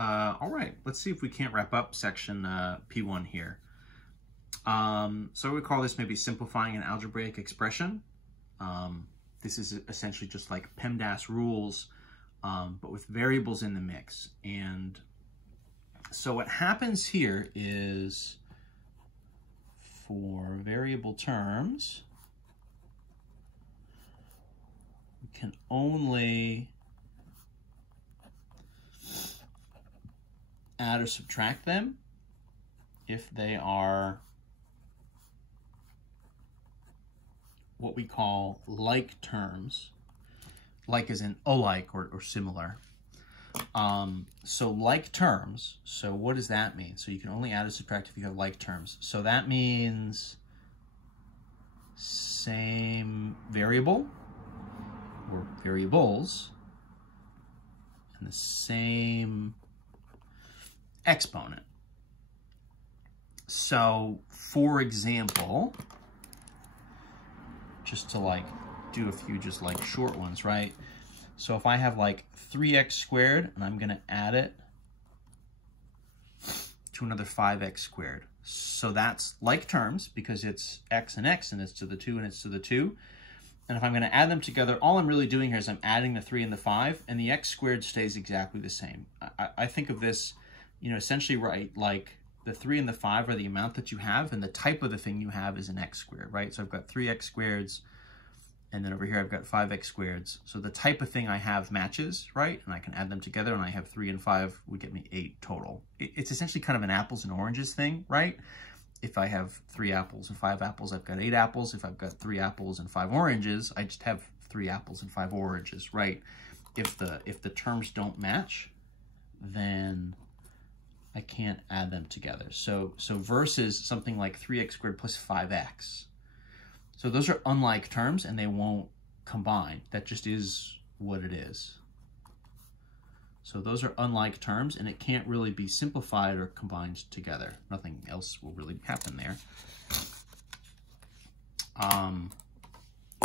All right, let's see if we can't wrap up section P1 here. So we call this maybe simplifying an algebraic expression. This is essentially just like PEMDAS rules, but with variables in the mix. And so what happens here is for variable terms, we can only add or subtract them if they are what we call like terms, like as in alike or similar. So like terms, so what does that mean? So you can only add or subtract if you have like terms. So that means same variable or variables and the same exponent. So for example, just to like do a few just like short ones, right? So if I have like 3x squared and I'm going to add it to another 5x squared. So that's like terms because it's x and it's to the 2 and it's to the 2. And if I'm going to add them together, all I'm really doing here is I'm adding the 3 and the 5, and the x squared stays exactly the same. I think of this, you know, essentially, right, like the 3 and the 5 are the amount that you have, and the type of the thing you have is an x squared, right? So I've got 3x squareds, and then over here I've got 5x squareds. So the type of thing I have matches, right? And I can add them together, and I have 3 and 5 would get me 8 total. It's essentially kind of an apples and oranges thing, right? If I have 3 apples and 5 apples, I've got 8 apples. If I've got 3 apples and 5 oranges, I just have 3 apples and 5 oranges, right? If the terms don't match, then I can't add them together. So versus something like 3x squared plus 5x. So those are unlike terms and they won't combine. That just is what it is. So those are unlike terms and it can't really be simplified or combined together. Nothing else will really happen there.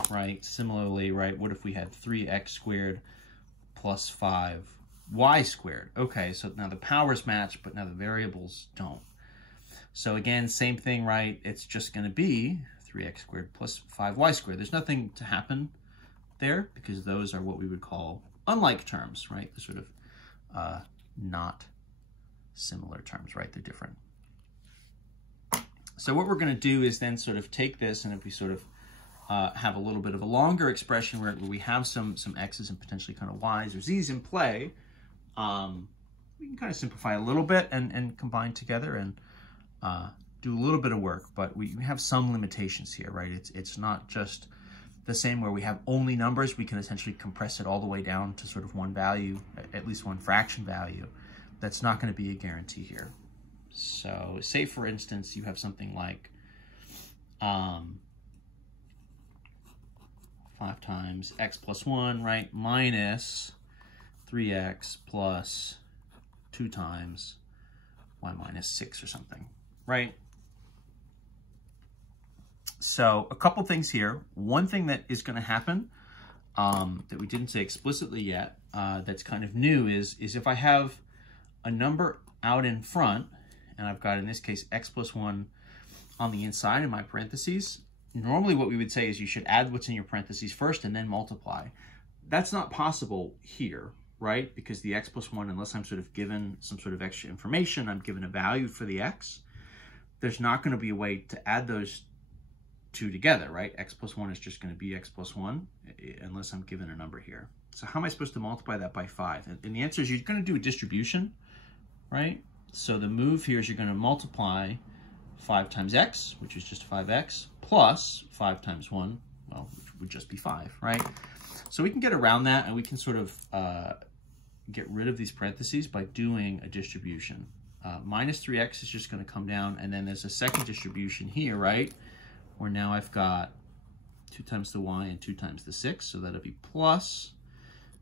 Right, similarly, right, what if we had 3x squared plus 5y squared? Okay, so now the powers match, but now the variables don't. So again, same thing, right? It's just going to be 3x squared plus 5y squared. There's nothing to happen there because those are what we would call unlike terms, right? They're sort of not similar terms, right? They're different. So what we're going to do is then sort of take this, and if we sort of have a little bit of a longer expression where we have some x's and potentially kind of y's or z's in play, we can kind of simplify a little bit and combine together and do a little bit of work, but we have some limitations here, right? It's not just the same where we have only numbers. We can essentially compress it all the way down to sort of one value, at least one fraction value. That's not going to be a guarantee here. So say, for instance, you have something like 5 times x plus 1, right, minus 3x plus 2 times y minus 6 or something, right? So a couple things here. One thing that is going to happen that we didn't say explicitly yet, that's kind of new, is if I have a number out in front, and I've got, in this case, x plus 1 on the inside in my parentheses, normally what we would say is you should add what's in your parentheses first and then multiply. That's not possible here, right? Because the x plus 1, unless I'm sort of given some sort of extra information, I'm given a value for the x, there's not going to be a way to add those two together, right? X plus 1 is just going to be x plus 1 unless I'm given a number here. So how am I supposed to multiply that by 5? And the answer is you're going to do a distribution, right? So the move here is you're going to multiply 5 times x, which is just 5x, plus 5 times 1, well, which would just be 5, right? So we can get around that, and we can sort of get rid of these parentheses by doing a distribution. Minus 3x is just going to come down, and then there's a second distribution here, right? Where now I've got 2 times the y and 2 times the 6, so that'll be plus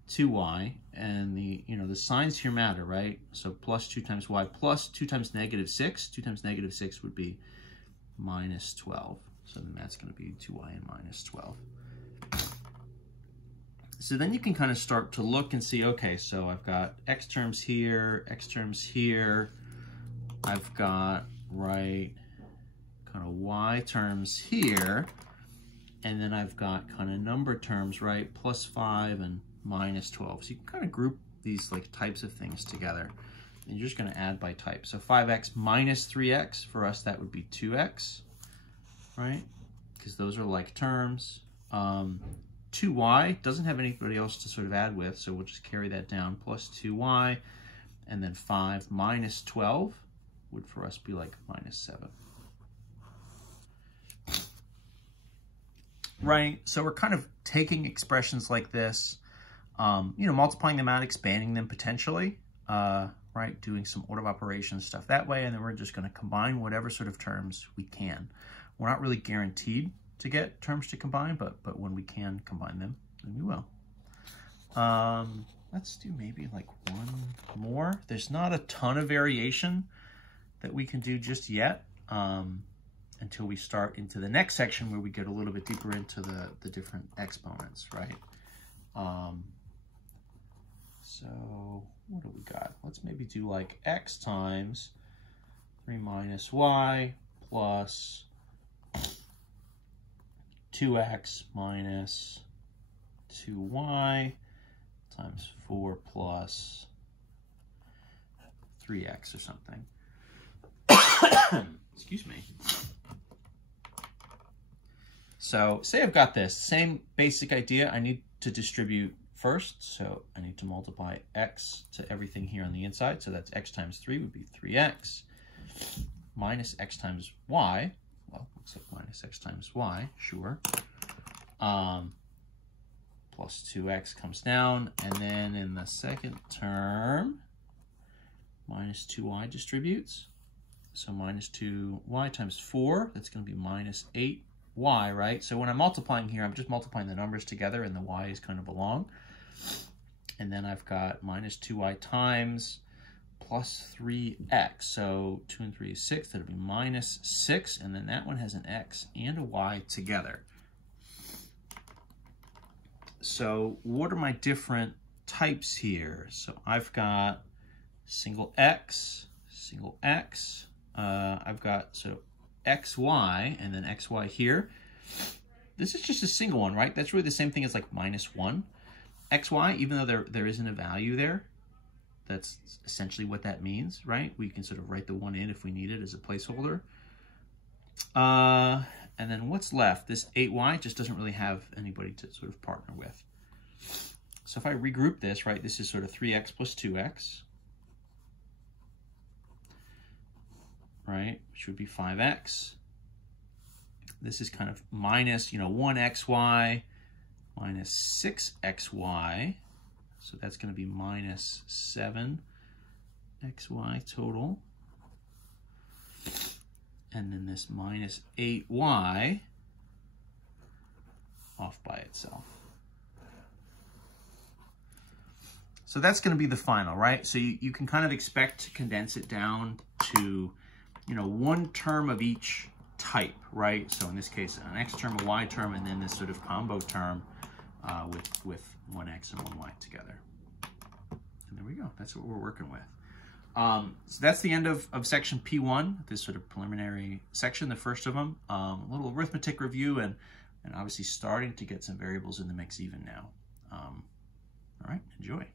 2y, and the signs here matter, right? So plus 2 times y plus 2 times negative 6. 2 times negative 6 would be minus 12. So then that's going to be 2y and minus 12. So then you can kind of start to look and see, okay, so I've got x terms here, I've got, right, kind of y terms here, and then I've got kind of number terms, right, +5 and -12. So you can kind of group these like types of things together, and you're just going to add by type. So 5x minus 3x, for us that would be 2x, right, because those are like terms. 2y doesn't have anybody else to sort of add with, so we'll just carry that down, plus 2y, and then 5 minus 12 would for us be like -7. Right, so we're kind of taking expressions like this, you know, multiplying them out, expanding them potentially, right, doing some order of operations stuff that way, and then we're just going to combine whatever sort of terms we can. We're not really guaranteed to get terms to combine, but when we can combine them, then we will. Let's do maybe like one more. There's not a ton of variation that we can do just yet, until we start into the next section where we get a little bit deeper into the different exponents, right? So what do we got? Let's maybe do like x times 3 minus y plus 2x minus 2y times 4 plus 3x or something. Excuse me. So say I've got this same basic idea. I need to distribute first, so I need to multiply x to everything here on the inside. So that's x times 3 would be 3x minus x times y. Well, looks like minus x times y, sure. Plus 2x comes down, and then in the second term, minus 2y distributes. So minus 2y times 4, that's going to be minus 8y, right? So when I'm multiplying here, I'm just multiplying the numbers together, and the y is kind of along. And then I've got minus 2y times plus 3x. So 2 and 3 is 6. That'll be minus 6. And then that one has an x and a y together. So what are my different types here? So I've got single x, I've got so xy and then xy here. This is just a single one, right? That's really the same thing as like -1. xy, even though there isn't a value there, that's essentially what that means, right? We can sort of write the 1 in if we need it as a placeholder. And then what's left? This 8y just doesn't really have anybody to sort of partner with. So if I regroup this, right, this is sort of 3x plus 2x, right, which would be 5x. This is kind of minus, 1xy minus 6xy. So that's going to be minus 7xy total. And then this minus 8y off by itself. So that's going to be the final, right? So you can kind of expect to condense it down to, one term of each type, right? So in this case, an x term, a y term, and then this sort of combo term with 1x and 1y together. And there we go. That's what we're working with. So that's the end of section P1, this sort of preliminary section, the first of them. A little arithmetic review and obviously starting to get some variables in the mix even now. All right, enjoy.